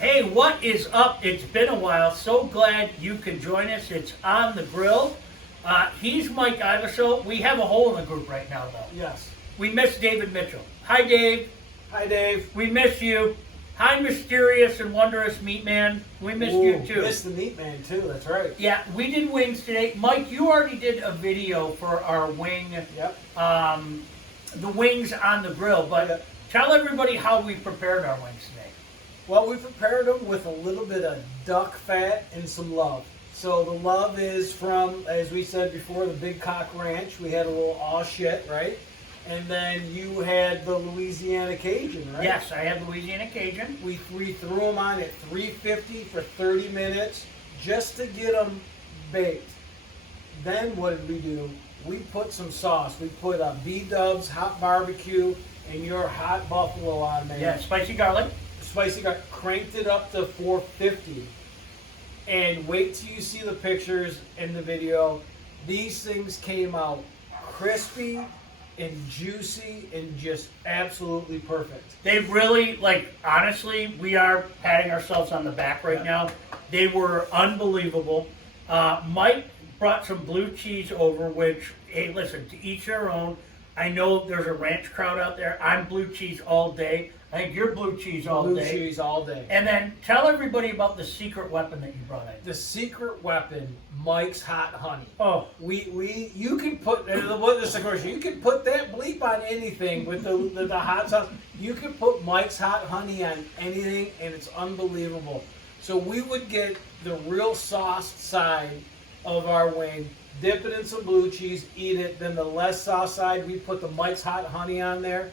Hey, what is up? It's been a while. So glad you can join us. It's On the Grill. He's Mike Iverso. We have a hole in the group right now, though. Yes. We miss David Mitchell. Hi, Dave. Hi, Dave. We miss you. Hi, mysterious and wonderous meat man. We missed you, too. Missed the meat man, too. That's right. Yeah, we did wings today. Mike, you already did a video for our wing, Yep. the wings on the grill, but Yep. tell everybody how we prepared our wings today. Well, we prepared them with a little bit of duck fat and some love. So the love is from, as we said before, the Big Cock Ranch. We had a little aw shit, right? And then you had the Louisiana Cajun, right? Yes, I had Louisiana Cajun. We threw them on at 350 for 30 minutes just to get them baked. Then what did we do? We put some sauce. We put B-Dubs, hot barbecue, and your hot buffalo on there. Yeah, spicy garlic. Spicy garlic. Cranked it up to 450. And wait till you see the pictures in the video. These things came out crispy and juicy and just absolutely perfect. They really, honestly, we are patting ourselves on the back right now. They were unbelievable. Mike brought some blue cheese over, which, hey, listen, to each their own. I know there's a ranch crowd out there. I'm blue cheese all day. I think you're blue cheese all day. Blue cheese all day. And then tell everybody about the secret weapon that you brought in. The secret weapon, Mike's Hot Honey. Oh, You can put, this of course, you can put that bleep on anything with the hot sauce. You can put Mike's Hot Honey on anything, and it's unbelievable. So we would get the real sauce side of our wing, dip it in some blue cheese, eat it. Then the less sauce side, we put the Mike's Hot Honey on there.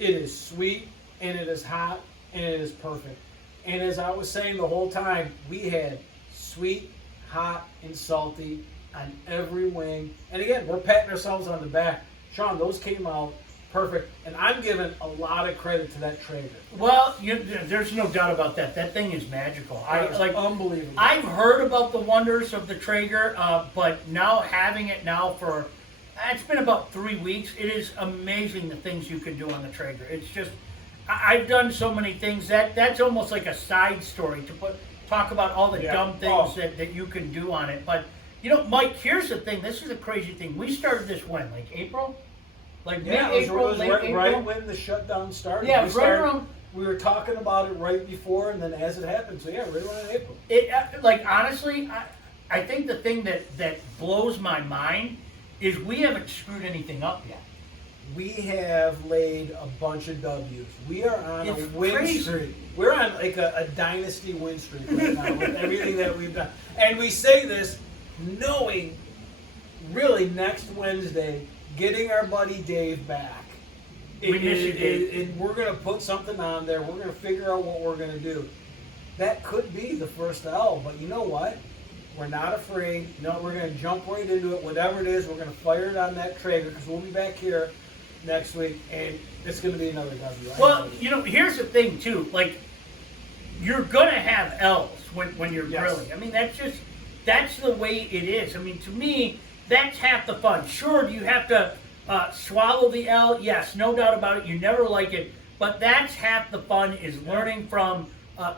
It is sweet, and it is hot, and it is perfect. And as I was saying the whole time, we had sweet, hot, and salty on every wing. And again, we're patting ourselves on the back. Sean, those came out perfect. And I'm giving a lot of credit to that Traeger. well, there's no doubt about that. That thing is magical. Unbelievable. I've heard about the wonders of the Traeger, but now having it for, it's been about 3 weeks. It is amazing the things you can do on the Traeger. It's just, I've done so many things that's almost like a side story to talk about all the dumb things that you can do on it. But Mike, here's the thing. This is a crazy thing. We started this when, April? Mid-April, late April? right when the shutdown started. Yeah, right around. We were talking about it right before, and then as it happened. So yeah, right around April. Honestly, I think the thing that blows my mind is we haven't screwed anything up yet. We have laid a bunch of W's. We are on It's a win crazy. streak. We're on a dynasty win streak right now with everything that we've done. And we say this knowing, really, next Wednesday, getting our buddy Dave back. We miss you, Dave. And we're going to put something on there. We're going to figure out what we're going to do. That could be the first L, but you know what? We're not afraid. No, we're going to jump right into it. Whatever it is, we're going to fire it on that Traeger because we'll be back here next week, and it's going to be another W. Well, here's the thing too. You're gonna have L's when you're grilling. I mean, that's the way it is. I mean, to me, that's half the fun. Sure, do you have to swallow the L? Yes, no doubt about it. You never like it, but that's half the fun is learning from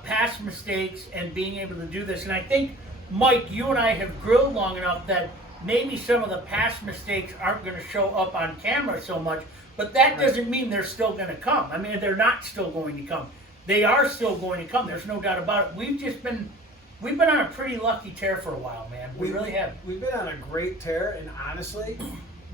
past mistakes and being able to do this. And I think, Mike, you and I have grilled long enough that maybe some of the past mistakes aren't going to show up on camera so much, but that doesn't mean they're still going to come. I mean, they're not still going to come. They are still going to come. There's no doubt about it. We've been on a pretty lucky tear for a while, man. We really have. We've been on a great tear, and honestly,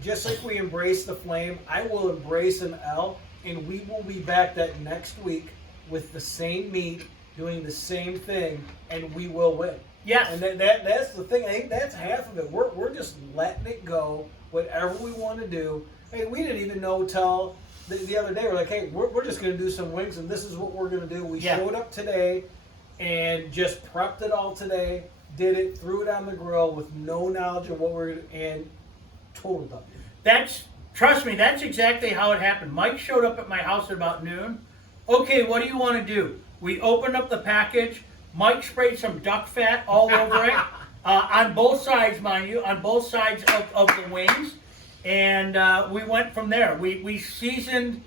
just like we embrace the flame, I will embrace an L, and we will be back that next week with the same meat, doing the same thing, and we will win. Yes. And that's the thing. I think that's half of it. We're just letting it go, whatever we want to do. Hey, we didn't even know till the other day. We're like, hey, we're just going to do some wings, and this is what we're going to do. We showed up today and just prepped it all today, did it, threw it on the grill with no knowledge of what we're going to, and total W. Trust me, that's exactly how it happened. Mike showed up at my house at about noon. Okay, what do you want to do? We opened up the package. Mike sprayed some duck fat all over it, on both sides, mind you, on both sides of the wings. And we went from there. We seasoned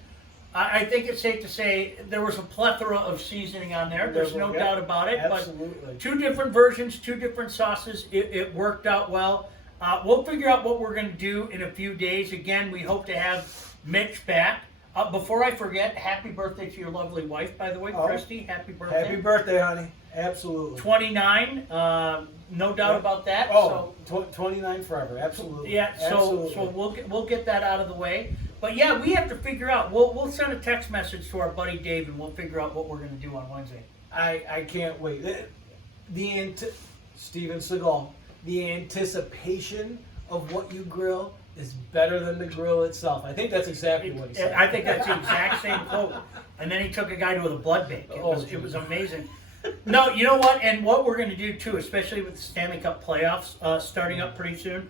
I think it's safe to say there was a plethora of seasoning on there. There's no doubt about it. Absolutely. But 2 different versions, 2 different sauces. It worked out well. We'll figure out what we're going to do in a few days. Again, we hope to have Mitch back. Before I forget, happy birthday to your lovely wife, by the way, Christy. Happy birthday. Happy birthday, honey. Absolutely. 29. No doubt about that. Oh, 29 forever. Absolutely. Yeah. Absolutely. So we'll get that out of the way. But yeah, we have to figure out. We'll send a text message to our buddy Dave, and we'll figure out what we're going to do on Wednesday. I can't wait. Steven Seagal. The anticipation of what you grill is better than the grill itself. I think that's exactly what he said. I think that's the exact same quote. And then he took a guy to a blood bank. It was amazing. No, you know what? And what we're going to do too, especially with the Stanley Cup playoffs starting up pretty soon,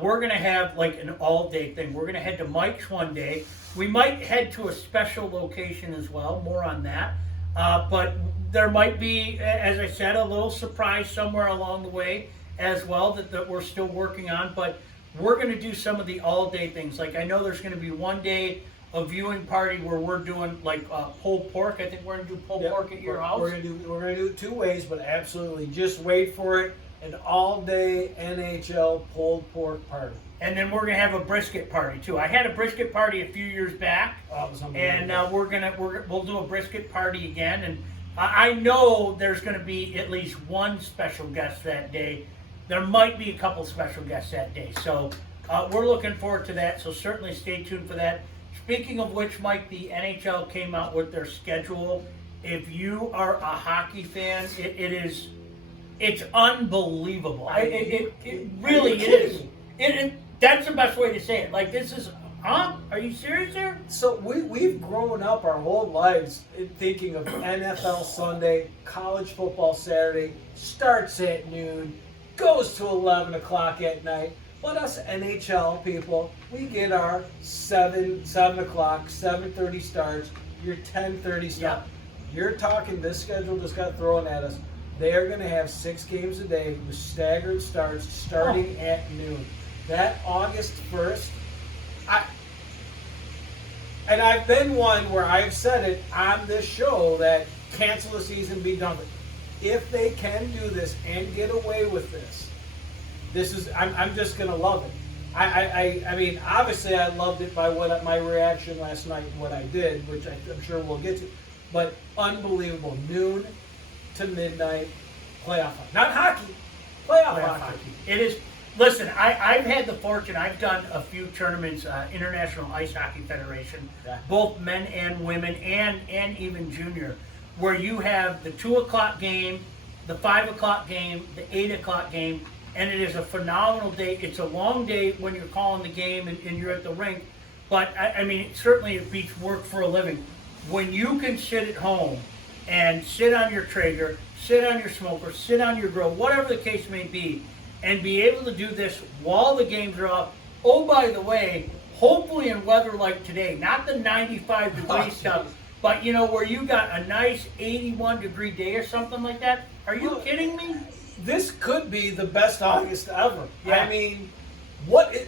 we're going to have like an all-day thing. We're going to head to Mike's one day. We might head to a special location as well. More on that. But there might be, as I said, a little surprise somewhere along the way as well that we're still working on. But we're going to do some of the all-day things. Like I know there's going to be one day a viewing party where we're doing like pulled pork. I think we're going to do pulled pork at your house. We're going to do it 2 ways, but absolutely just wait for it. An all-day NHL pulled pork party. And then we're gonna have a brisket party too. I had a brisket party a few years back, and we'll do a brisket party again. And I know there's gonna be at least one special guest that day. There might be a couple special guests that day, so we're looking forward to that. So certainly stay tuned for that. Speaking of which, Mike, the NHL came out with their schedule. If you are a hockey fan, it's unbelievable. It really is. That's the best way to say it. Like this is, Are you serious here? So we've grown up our whole lives thinking of NFL Sunday, college football Saturday, starts at noon, goes to 11 o'clock at night. But us NHL people, we get our 7 o'clock, 7:30 starts, your 10:30 start. Yeah. You're talking this schedule just got thrown at us. They are going to have 6 games a day with staggered starts starting at noon. That August 1st, I've been one where I've said it on this show that cancel the season, be done with it. If they can do this and get away with this, I'm just going to love it. I mean, obviously I loved it by my reaction last night, what I did, which I'm sure we'll get to. But unbelievable, noon to midnight playoff hockey. Not hockey, playoff hockey. It is. Listen, I've had the fortune. I've done a few tournaments, International Ice Hockey Federation, both men and women, and even junior, where you have the 2 o'clock game, the 5 o'clock game, the 8 o'clock game, and it is a phenomenal day. It's a long day when you're calling the game and you're at the rink, but I mean, certainly it beats work for a living. When you can sit at home and sit on your Traeger, sit on your smoker, sit on your grill, whatever the case may be, and be able to do this while the games are off. Oh, by the way, hopefully in weather like today, not the 95 degree stuff, but you know, where you got a nice 81 degree day or something like that. Are you kidding me? This could be the best August ever. Yeah. I mean,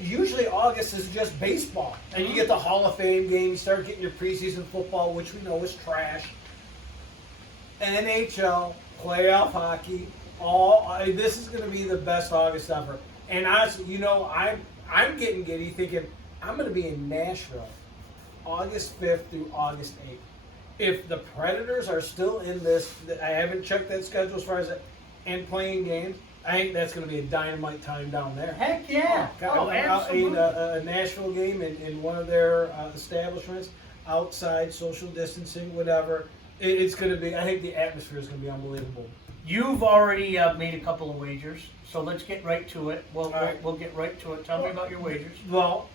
usually August is just baseball, and you get the Hall of Fame game, you start getting your preseason football, which we know is trash. NHL, playoff hockey, this is going to be the best August ever. And honestly, you know, I'm getting giddy thinking I'm going to be in Nashville August 5th through August 8th. If the Predators are still in this, I haven't checked that schedule as far as and playing games, I think that's going to be a dynamite time down there. Heck yeah. Absolutely. A Nashville game in one of their establishments, outside, social distancing, whatever. It's going to be, I think the atmosphere is going to be unbelievable. You've already made a couple of wagers, so let's get right to it. We'll get right to it. Tell me about your wagers. Well,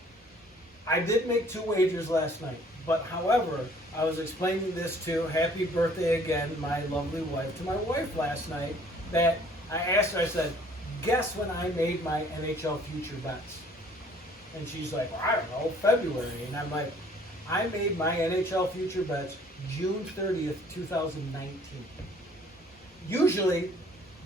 I did make 2 wagers last night, but however, I was explaining this to, happy birthday again, my lovely wife, to my wife last night, that I asked her, I said, guess when I made my NHL future bets? And she's like, well, I don't know, February. And I'm like, I made my NHL future bets June 30th, 2019. Usually,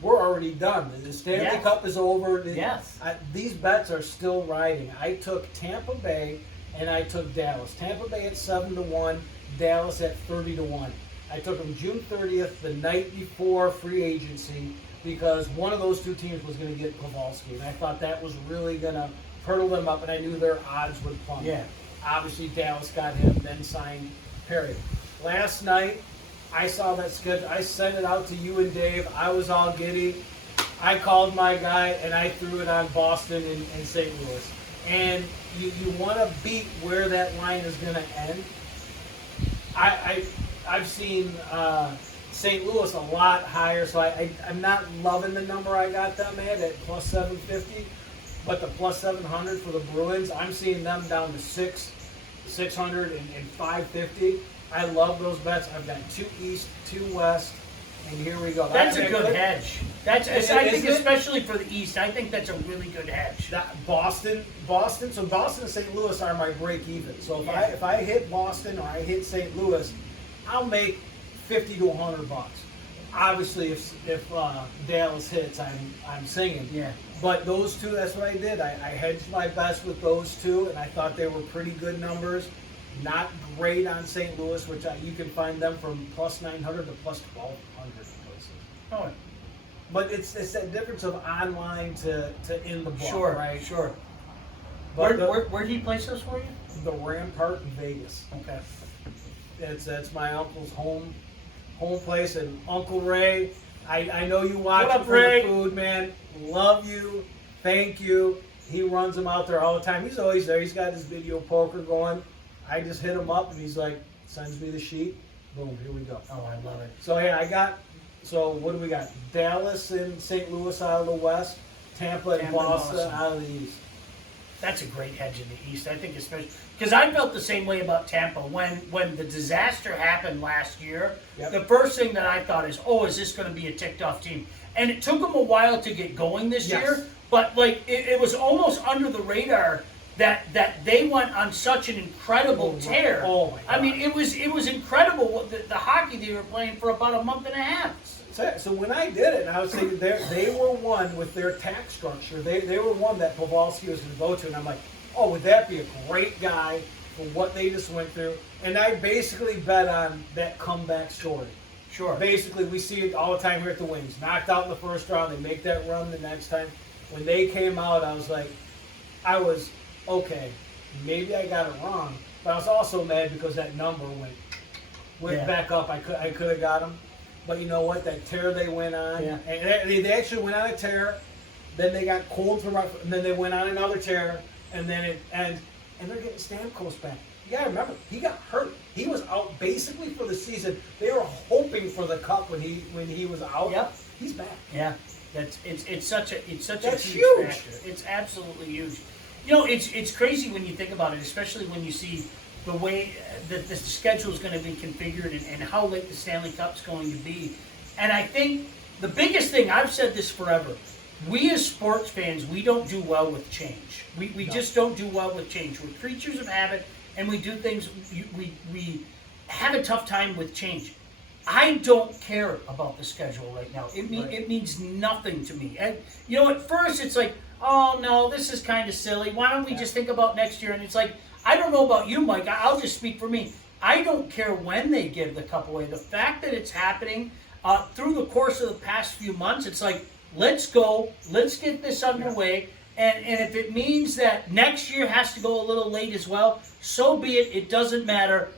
we're already done. The Stanley Cup is over. Yes. These bets are still riding. I took Tampa Bay and I took Dallas. Tampa Bay at 7-1, Dallas at 30-1. I took them June 30th, the night before free agency, because one of those two teams was going to get Kowalski, and I thought that was really going to hurdle them up, and I knew their odds would plummet. Yeah. Obviously, Dallas got him, then signed Perry. Last night, I saw that schedule. I sent it out to you and Dave. I was all giddy. I called my guy, and I threw it on Boston and St. Louis. And you want to beat where that line is going to end. I've seen St. Louis a lot higher, so I'm not loving the number I got them at plus 750. But the plus 700 for the Bruins, I'm seeing them down to 600 and 550. I love those bets. I've got 2 East, 2 West, and here we go. That's a good hedge. I think especially for the East, I think that's a really good hedge. Boston. So Boston and St. Louis are my break even. So if I hit Boston or I hit St. Louis, I'll make $50 to $100. Obviously, if Dallas hits, I'm singing. Yeah. But those two, that's what I did. I hedged my bets with those two, and I thought they were pretty good numbers. Not great on St. Louis, which you can find them from plus 900 to plus 1,200 places. Oh. But it's that difference of online to in the book, Sure, right? Sure. But Where did he place those for you? the Rampart in Vegas. Okay. That's my uncle's home place, and Uncle Ray, I know you watch What it up, for Ray? the food, man. Love you, thank you. He runs them out there all the time. He's always there. He's got his video poker going. I just hit him up, and he's like, sends me the sheet. Boom, here we go. Oh, I love it. So yeah, so what do we got? Dallas and St. Louis out of the West, Tampa and Boston out of the East. That's a great hedge in the East. I think especially because I felt the same way about Tampa when the disaster happened last year. Yep. The first thing that I thought is, is this going to be a ticked off team? And it took them a while to get going this year, but like it was almost under the radar that they went on such an incredible tear. Oh my God. I mean, it was incredible what the hockey they were playing for about a month and a half. So when I did it, and I was thinking they were one with their tax structure. They were one that Kowalski was going to go to, and I'm like, would that be a great guy for what they just went through? And I basically bet on that comeback story. Sure. Basically, we see it all the time here at the Wings. Knocked out in the first round, they make that run the next time. When they came out, I was okay. Maybe I got it wrong, but I was also mad because that number went back up. I could have got them. But you know what? That tear they went on, and they actually went on a tear. Then they got cold from, and then they went on another tear, and then and they're getting Stamkos back. You gotta remember, he got hurt. He was out basically for the season. They were hoping for the cup when he was out. Yep. He's back. Yeah, it's such a That's huge factor. It's absolutely huge. You know, it's crazy when you think about it, especially when you see the way that the schedule is going to be configured and how late the Stanley Cup's going to be. And I think the biggest thing, I've said this forever, we as sports fans, we don't do well with change. We just don't do well with change. We're creatures of habit, and we do things, we have a tough time with change. I don't care about the schedule right now. It means nothing to me. And, you know, at first it's like, oh, no, this is kind of silly. Why don't we just think about next year? And it's like, I don't know about you, Mike. I'll just speak for me. I don't care when they give the cup away. The fact that it's happening through the course of the past few months, it's like, let's go. Let's get this underway. And if it means that next year has to go a little late as well, so be it. It doesn't matter.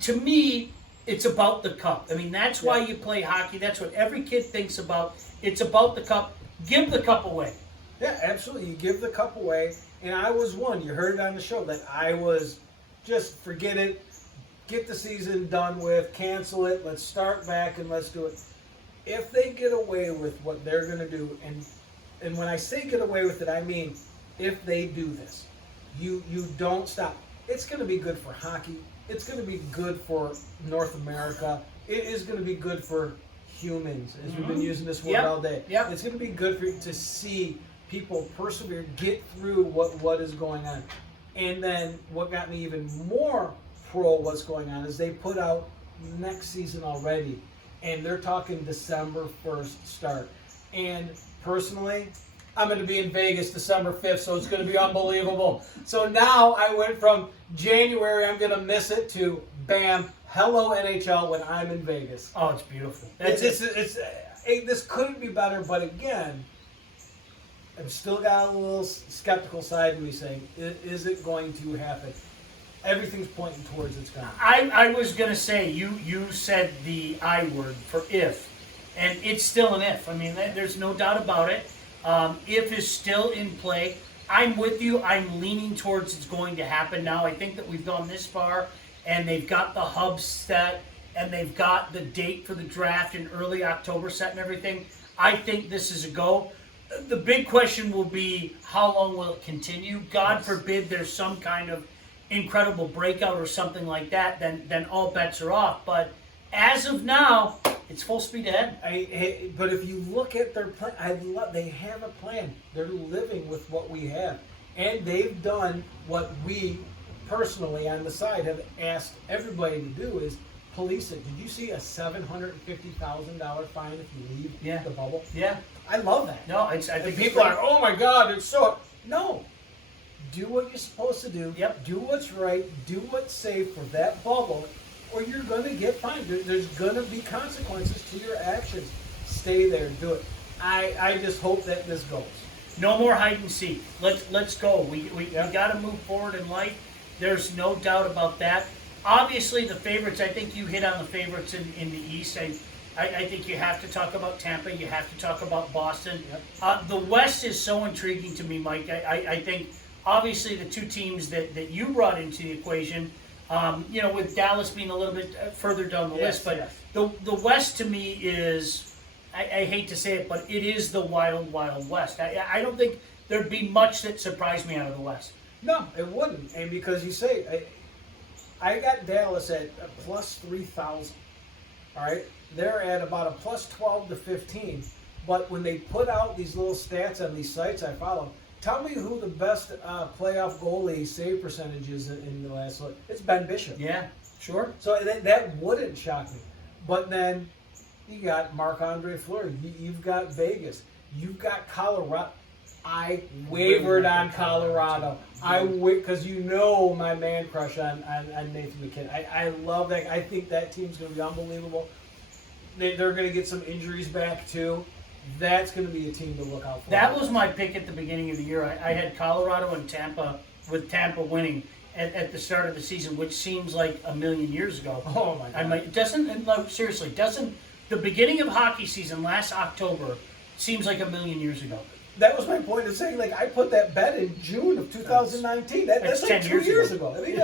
To me, it's about the cup. I mean, that's why you play hockey. That's what every kid thinks about. It's about the cup. Give the cup away. Yeah, absolutely. You give the cup away. And I was one. You heard it on the show that I was just forget it. Get the season done with. Cancel it. Let's start back and let's do it. If they get away with what they're going to do, and when I say get away with it, I mean if they do this, you don't stop. It's going to be good for hockey. It's going to be good for North America. It is going to be good for humans, as we've been using this word all day. Yep. It's going to be good for you to see people persevere, get through what is going on. And then what got me even more pro what's going on is they put out next season already, and they're talking December 1st start. And personally, I'm going to be in Vegas December 5th, so it's going to be unbelievable. So now I went from January, I'm going to miss it, to bam, hello NHL when I'm in Vegas. Oh, it's beautiful. This couldn't be better, but again, I've still got a little skeptical side to me saying, is it going to happen? Everything's pointing towards it's going to. I was going to say, you said the I word for if, and it's still an if. I mean, there's no doubt about it. If is still in play. I'm with you. I'm leaning towards it's going to happen now. I think that we've gone this far, and they've got the hub set, and they've got the date for the draft in early October set and everything. I think this is a go. The big question will be, how long will it continue? God forbid there's some kind of incredible breakout or something like that, then all bets are off. But as of now, it's full speed ahead. But if you look at their plan, they have a plan. They're living with what we have. And they've done what we personally on the side have asked everybody to do, is police it. Did you see a $750,000 fine if you leave the bubble? Yeah. I love that. No, I think people are, oh my God, it's so... No. Do what you're supposed to do. Yep. Do what's right. Do what's safe for that bubble, or you're going to get fined. There's going to be consequences to your actions. Stay there. Do it. I just hope that this goes. No more hide and seek. Let's go. We got to move forward in life. There's no doubt about that. Obviously, the favorites, I think you hit on the favorites in the East. I think you have to talk about Tampa. You have to talk about Boston. Yep. The West is so intriguing to me, Mike. I think... Obviously, the two teams that you brought into the equation, with Dallas being a little bit further down the list, but the West to me is, I hate to say it, but it is the wild, wild West. I don't think there'd be much that surprised me out of the West. No, it wouldn't. And because you say, I got Dallas at a plus 3,000. All right? They're at about a plus 12 to 15. But when they put out these little stats on these sites I follow, tell me who the best playoff goalie save percentage is in the last look. It's Ben Bishop. Yeah, sure. So that wouldn't shock me. But then you got Marc-Andre Fleury. You've got Vegas. You've got Colorado. I wavered on Colorado. Because you know my man crush on Nathan McKinnon. I love that. I think that team's going to be unbelievable. They're going to get some injuries back too. That's going to be a team to look out for. That was my pick at the beginning of the year. I had Colorado and Tampa, with Tampa winning at the start of the season, which seems like a million years ago. Oh my God! Doesn't the beginning of hockey season last October seems like a million years ago? That was my point of saying, I put that bet in June of 2019. That's like 2 years ago. I mean,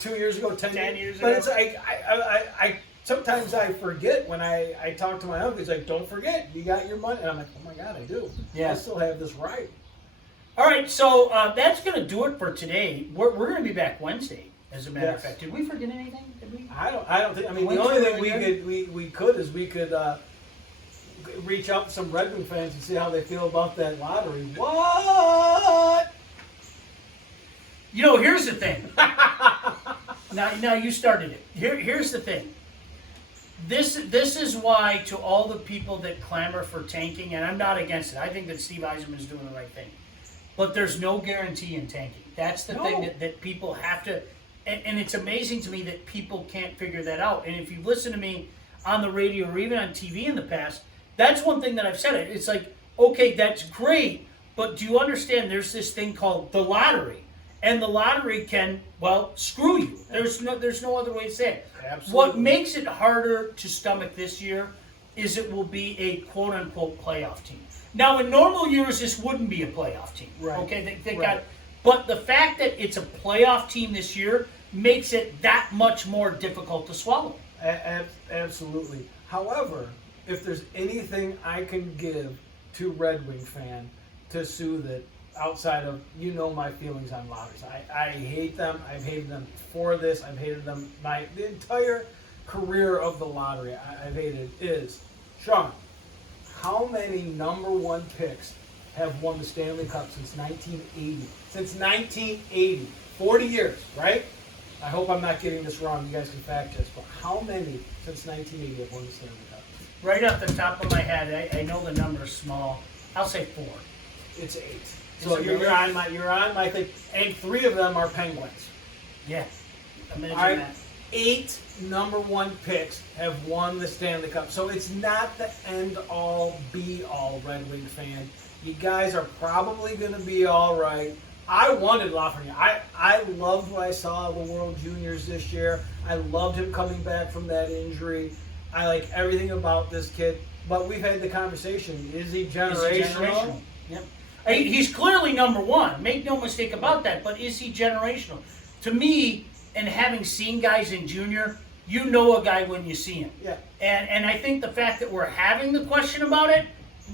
2 years ago, 10 years ago. But it's I sometimes I forget when I talk to my uncle. He's like, don't forget, you got your money. And I'm like, oh my God, I do. Yeah. I still have this right. All right, so that's going to do it for today. We're going to be back Wednesday, as a matter of fact. Did we forget anything? Did we? I don't think. I mean, the only thing we could reach out to some Red Wing fans and see how they feel about that lottery. What? Here's the thing. Now you started it. Here's the thing. This is why, to all the people that clamor for tanking, and I'm not against it. I think that Steve Yzerman is doing the right thing. But there's no guarantee in tanking. That's the thing that people have to... And it's amazing to me that people can't figure that out. And if you've listened to me on the radio or even on TV in the past, that's one thing that I've said. It's like, okay, that's great, but do you understand there's this thing called the lottery? And the lottery can, screw you. There's no other way to say it. Absolutely. What makes it harder to stomach this year is it will be a quote-unquote playoff team. Now, in normal years, this wouldn't be a playoff team. Right. Okay, but the fact that it's a playoff team this year makes it that much more difficult to swallow. Absolutely. However, if there's anything I can give to Red Wing fan to soothe it, outside of, my feelings on lotteries. I hate them. I've hated them before this. I've hated them the entire career of the lottery. I've hated is, Sean, how many number one picks have won the Stanley Cup since 1980? Since 1980. 40 years, right? I hope I'm not getting this wrong. You guys can fact check. But how many since 1980 have won the Stanley Cup? Right off the top of my head, I know the number's small. I'll say 4. It's 8. Is So it you're really? you're on my thing, and 3 of them are Penguins. Yeah. Imagine All right, that. 8 #1 picks have won the Stanley Cup. So it's not the end-all, be-all Red Wing fan. You guys are probably going to be all right. I wanted Lafreniere. I loved what I saw of the World Juniors this year. I loved him coming back from that injury. I like everything about this kid. But we've had the conversation. Is he generational? Yep. He's clearly #1. Make no mistake about that. But is he generational? To me, and having seen guys in junior, you know a guy when you see him. Yeah. And I think the fact that we're having the question about it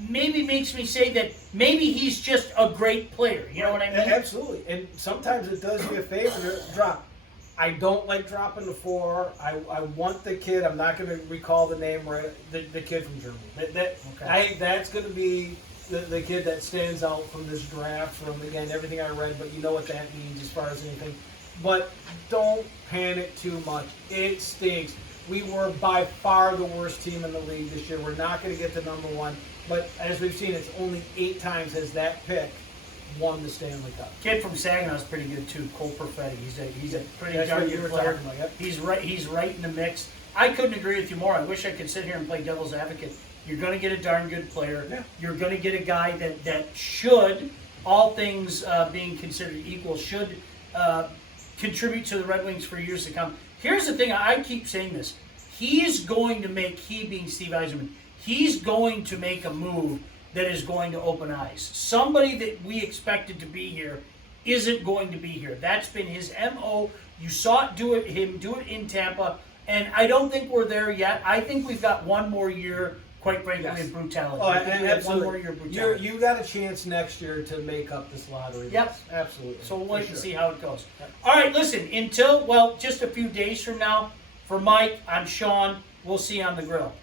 maybe makes me say that maybe he's just a great player. You know what I mean? Absolutely. And sometimes it does you a favor to drop. I don't like dropping the 4. I want the kid. I'm not going to recall the name right. The kid from Germany. I think that's going to be the kid that stands out from this draft. From again everything I read, but you know what that means as far as anything. But don't panic too much. It stinks. We were by far the worst team in the league this year. We're not going to get to #1. But as we've seen, it's only 8 times has that pick won the Stanley Cup. Kid from Saginaw's pretty good too, Cole Perfetti. He's a pretty That's darn what you good were player. talking about, yep. He's right in the mix. I couldn't agree with you more. I wish I could sit here and play devil's advocate. You're going to get a darn good player. Yeah. You're going to get a guy that should, all things being considered equal, should contribute to the Red Wings for years to come. Here's the thing. I keep saying this. He's going to make, he being Steve Yzerman, he's going to make a move that is going to open eyes. Somebody that we expected to be here isn't going to be here. That's been his MO. You saw him do it in Tampa, and I don't think we're there yet. I think we've got one more year, quite frankly, in brutality. Oh, I think and we have absolutely. one more year of brutality. You got a chance next year to make up this lottery. Yep. Absolutely. So we'll wait For and sure. see how it goes. Yep. All right, listen, until, well, just a few days from now, for Mike, I'm Sean. We'll see you on the grill.